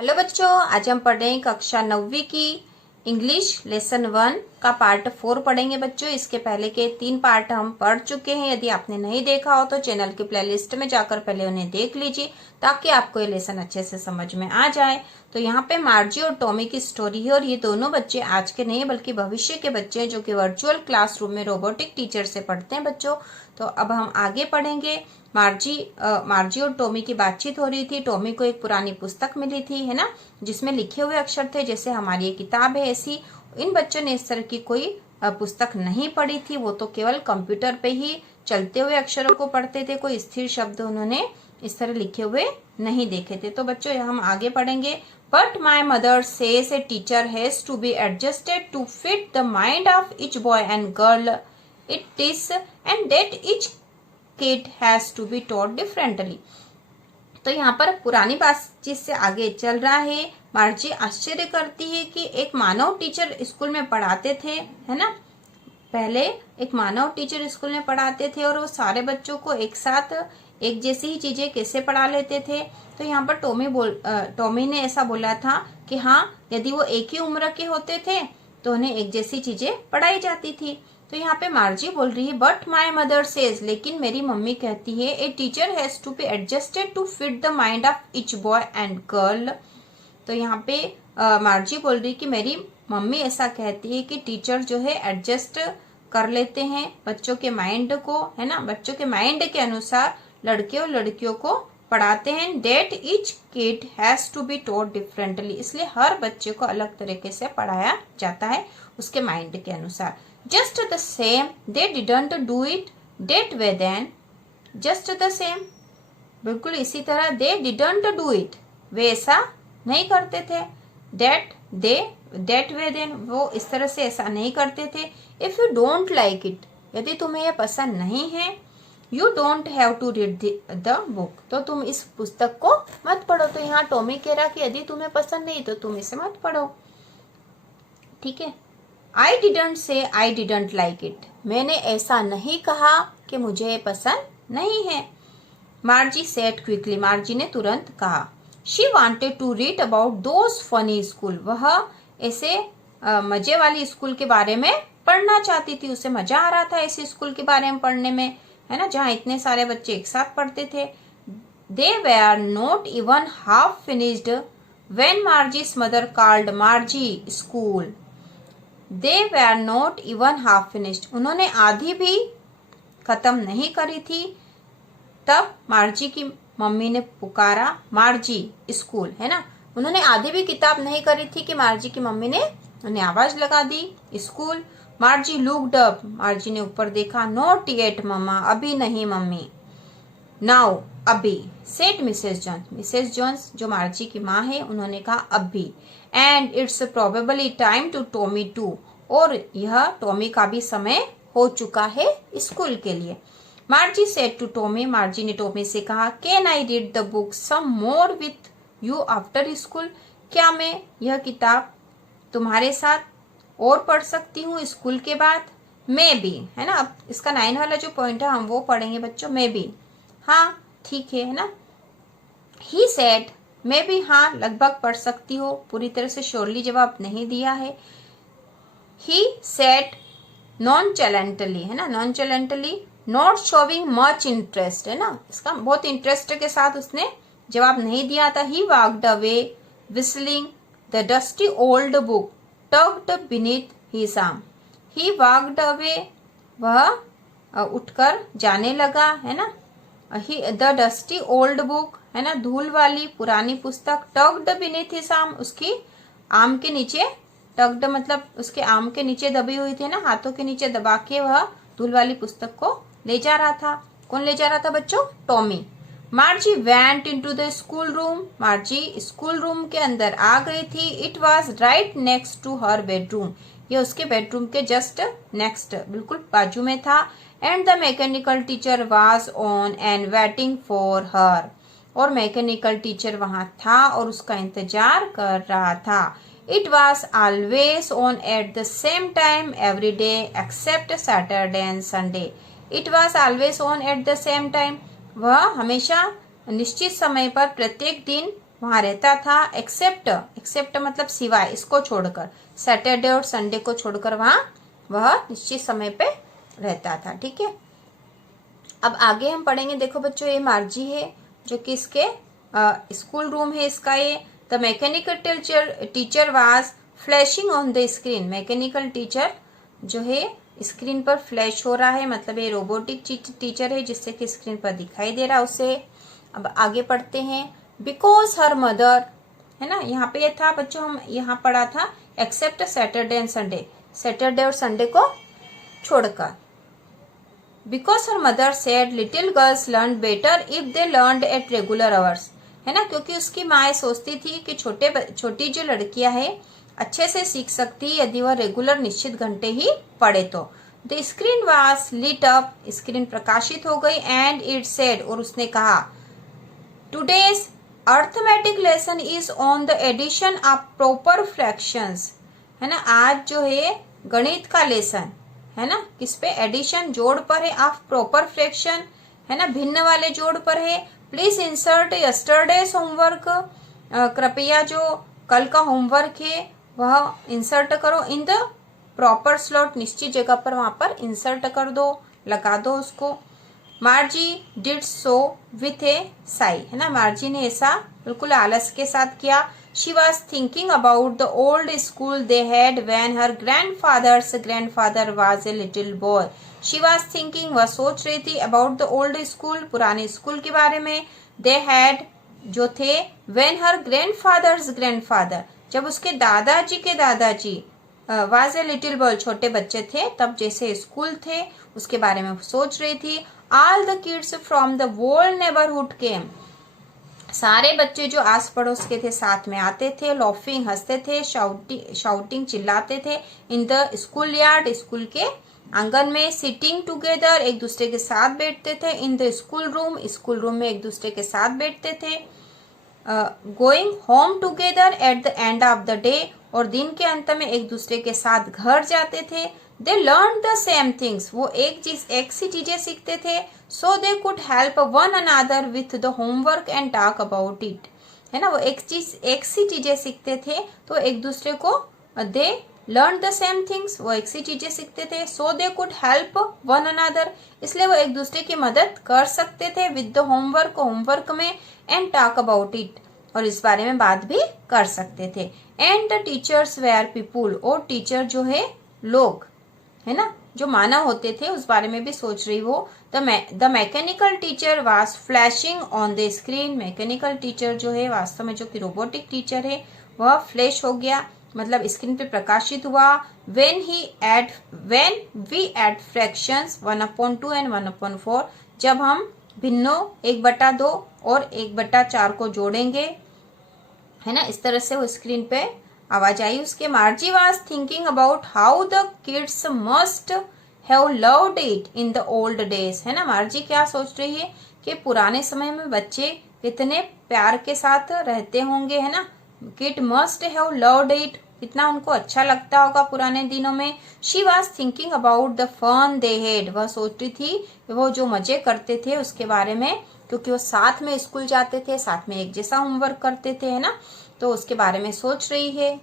Hello बच्चों, आज हम पढ़ेंगे कक्षा 9वीं की इंग्लिश लेसन 1 का पार्ट 4 पढ़ेंगे बच्चों। इसके पहले के 3 पार्ट हम पढ़ चुके हैं। यदि आपने नहीं देखा हो तो चैनल की प्लेलिस्ट में जाकर पहले उन्हें देख लीजिए ताकि आपको ये लेसन अच्छे से समझ में आ जाए। तो यहाँ पे मार्जी और टॉमी की स्टोरी है और ये दोनों बच्चे आज के नहीं बल्कि भविष्य के बच्चे हैं जो कि वर्चुअल क्लासरूम में रोबोटिक टीचर से पढ़ते हैं बच्चों। तो अब हम आगे पढ़ेंगे। मार्जी और टॉमी की बातचीत हो रही थी। टॉमी को एक पुरानी पुस्तक मिली थी, है ना, जिसमें लिखे हुए अक्षर थे, जैसे हमारी ये किताब है ऐसी। इन बच्चों ने इस तरह की कोई पुस्तक नहीं पढ़ी थी। वो तो केवल कंप्यूटर पे ही चलते हुए अक्षरों को पढ़ते थे। कोई स्थिर शब्द उन्होंने इस तरह लिखे हुए नहीं देखे थे। तो बच्चों हम आगे पढ़ेंगे। But my mother says a teacher has to be adjusted to fit the mind of each boy and girl it is and that each kid has to be taught differently. तो यहाँ पर पुरानी बातचीत से आगे चल रहा है। मार्जी आश्चर्य करती है कि एक मानव टीचर स्कूल में पढ़ाते थे, है ना, पहले एक मानव टीचर स्कूल में पढ़ाते थे और वो सारे बच्चों को एक साथ एक जैसी ही चीजें कैसे पढ़ा लेते थे। तो यहाँ पर टॉमी ने ऐसा बोला था कि हाँ, यदि वो एक ही उम्र के होते थे तो उन्हें एक जैसी चीजें पढ़ाई जाती थी। तो यहाँ पे मार्जी बोल रही है बट माई मदर सेज, लेकिन मेरी मम्मी कहती है a teacher has to be adjusted to fit the mind of each boy and girl. तो यहाँ पे मार्जी बोल रही कि मेरी मम्मी ऐसा कहती है कि टीचर जो है एडजस्ट कर लेते हैं बच्चों के माइंड को, है ना, बच्चों के माइंड के अनुसार लड़के और लड़कियों को पढ़ाते हैं। That each kid has to be taught differently, इसलिए हर बच्चे को अलग तरीके से पढ़ाया जाता है उसके माइंड के अनुसार। Just the same, they didn't do it that way then. Just the same, बिल्कुल इसी तरह they didn't do it, वे ऐसा नहीं करते थे। That way then, वो इस तरह से ऐसा नहीं करते थे। If you don't like it, यदि तुम्हें यह पसंद नहीं है, you don't have to read the book, तो तुम इस पुस्तक को मत पढ़ो। तो यहाँ टॉमी कह रहा कि यदि तुम्हें पसंद नहीं तो तुम इसे मत पढ़ो, ठीक है। I didn't say I didn't like it, मैंने ऐसा नहीं कहा कि मुझे पसंद नहीं है। मार्जी said quickly, मार्जी ने तुरंत कहा। She wanted to read about those funny school, वह ऐसे मजे वाली स्कूल के बारे में पढ़ना चाहती थी। उसे मजा आ रहा था ऐसे स्कूल के बारे में पढ़ने में, है ना, जहाँ इतने सारे बच्चे एक साथ पढ़ते थे। They were not even half finished when Margie's mother called Margie school. They were not even half finished, उन्होंने आधी भी खत्म नहीं करी थी तब मार्जी की मम्मी ने पुकारा मार्जी स्कूल, है ना, उन्होंने आधी भी किताब नहीं करी थी कि मार्जी की मम्मी ने उन्हें आवाज लगा दी school. Margie looked up, Margie ने ऊपर देखा। नॉट येट मम्मा, अभी नहीं मम्मी। नाउ, अभी। Said Mrs Jones, Mrs Jones जो मार्जी की माँ है उन्होंने कहा अभी। And it's probably time to Tommy too, और यह टॉमी का भी समय हो चुका है स्कूल के लिए। Margie said to Tommy, Margie ने टॉमी से कहा can I read the book some more with you after school, क्या मैं यह किताब तुम्हारे साथ और पढ़ सकती हूँ स्कूल के बाद। मे बी, है ना, अब इसका 9 वाला जो पॉइंट है हम वो पढ़ेंगे बच्चों। मे बी, हाँ ठीक है ना। ही सेड, मैं भी हाँ लगभग पढ़ सकती हो, पूरी तरह से श्योरली जवाब नहीं दिया है। ही सेड नॉनचैलेंटली, है ना, नॉनचैलेंटली, नॉट शोविंग मच इंटरेस्ट, है ना, इसका बहुत इंटरेस्ट के साथ उसने जवाब नहीं दिया था। He walked away whistling the dusty old book tucked beneath his arm. He walked away, वह उठकर जाने लगा, है ना। द डस्टी ओल्ड बुक, है ना, धूल वाली पुरानी पुस्तक। टग्ड बीनीथ हिज आर्म, उसकी आर्म के नीचे, टग्ड मतलब उसके आर्म के नीचे दबी हुई थी ना, हाथों के नीचे दबा के वह धूल वाली पुस्तक को ले जा रहा था। कौन ले जा रहा था बच्चों? Tommy. Margie went into the school room, Margie school room के अंदर आ गई थी। It was right next to her bedroom, ये उसके बेडरूम के जस्ट नेक्स्ट, बिल्कुल बाजू में था। And the mechanical teacher was on and waiting for her, और मैकेनिकल टीचर वहां था और उसका इंतजार कर रहा था। It was always on at the same time every day except Saturday and Sunday. It was always on at the same time. वह हमेशा निश्चित समय पर प्रत्येक दिन वहां रहता था, एक्सेप्ट मतलब सिवाय, इसको छोड़कर, सैटरडे और संडे को छोड़कर वहां वह निश्चित समय पे रहता था। ठीक है, अब आगे हम पढ़ेंगे। देखो बच्चों, ये मार्जी है जो कि इसके स्कूल रूम है इसका। ये the mechanical teacher was flashing on the screen. Mechanical teacher जो है स्क्रीन पर फ्लैश हो रहा है, मतलब ये रोबोटिक टीचर है जिससे कि स्क्रीन पर दिखाई दे रहा है उसे। अब आगे पढ़ते हैं। बिकॉज हर मदर, है ना, यहाँ पे ये था बच्चों, हम यहाँ पढ़ा था except Saturday and Sunday, Saturday और संडे को छोड़कर। Because her mother said little girls learn better if they learn at regular hours, है ना, क्योंकि उसकी माँ सोचती थी कि छोटी जो लड़कियां हैं अच्छे से सीख सकती यदि वह रेगुलर निश्चित घंटे ही पढ़े तो। The screen was lit up, screen प्रकाशित हो गई, एंड इट सेड, और उसने कहा, today's arithmetic lesson is on the addition of proper fractions, है ना, आज जो है गणित का लेसन है ना, किस पे, एडिशन जोड़ पर है, ऑफ प्रॉपर फ्रैक्शन है ना, भिन्न वाले जोड़ पर है। प्लीज इंसर्ट यस्टरडेज होमवर्क, कृपया जो कल का होमवर्क है वह इंसर्ट करो इन द प्रॉपर स्लॉट, निश्चित जगह पर वहां पर इंसर्ट कर दो, लगा दो उसको। मार्जी डिड सो विथ ए साई, है ना, मार्जी ने ऐसा बिल्कुल आलस के साथ किया। She was thinking about the old school they had when her grandfather was a little boy. She was thinking, वह सोच रही थी, अबाउट द ओल्ड स्कूल, पुराने स्कूल के बारे में। दे हैड जो थे, व्हेन हर ग्रैंडफादर, जब उसके दादाजी के दादाजी, वाज ए लिटिल बॉय, छोटे बच्चे थे तब जैसे स्कूल थे उसके बारे में सोच रही थी। All the kids from the whole neighbourhood came, सारे बच्चे जो आस पड़ोस के थे साथ में आते थे। लॉफिंग, हंसते थे। शाउटिंग, चिल्लाते थे। In the school yard, school के आंगन में। सिटिंग टुगेदर, एक दूसरे के साथ बैठते थे। इन द स्कूल रूम में एक दूसरे के साथ बैठते थे। Going home together at the end of the day, और दिन के अंत में एक दूसरे के साथ घर जाते थे। They learn the same things, वो एक सी चीजें सीखते थे। So they could help one another with the homework and talk about it, है ना, वो एक सी चीजें सीखते थे तो एक दूसरे को, they learn the same things, वो एक सी चीजें सीखते थे। So they could help one another, इसलिए वो एक दूसरे की मदद कर सकते थे। विद द होमवर्क में, एंड टॉक अबाउट इट, और इस बारे में बात भी कर सकते थे। And the teachers were people, और टीचर जो है लोग, है ना, जो मानव होते थे उस बारे में भी सोच रही वो। The mechanical teacher was flashing on the screen, mechanical teacher जो है वास्तव में जो कि रोबोटिक टीचर है वह फ्लैश हो गया, मतलब स्क्रीन पे प्रकाशित हुआ। When we add fractions 1/2 and 1/4, जब हम भिन्नों 1/2 और 1/4 को जोड़ेंगे, है ना, इस तरह से वो स्क्रीन पे आवाज आई उसके। मार्जी was thinking about how the kids must have loved it in the old days, है ना, मार्जी क्या सोच रही है कि पुराने समय में बच्चे कितने प्यार के साथ रहते होंगे, है ना, kid must have loved it, कितना उनको अच्छा लगता होगा पुराने दिनों में। She was thinking about the fun they had, वह सोच रही थी वो जो मजे करते थे उसके बारे में, क्योंकि वो साथ में स्कूल जाते थे, साथ में एक जैसा होमवर्क करते थे, है ना, तो उसके बारे में सोच रही है।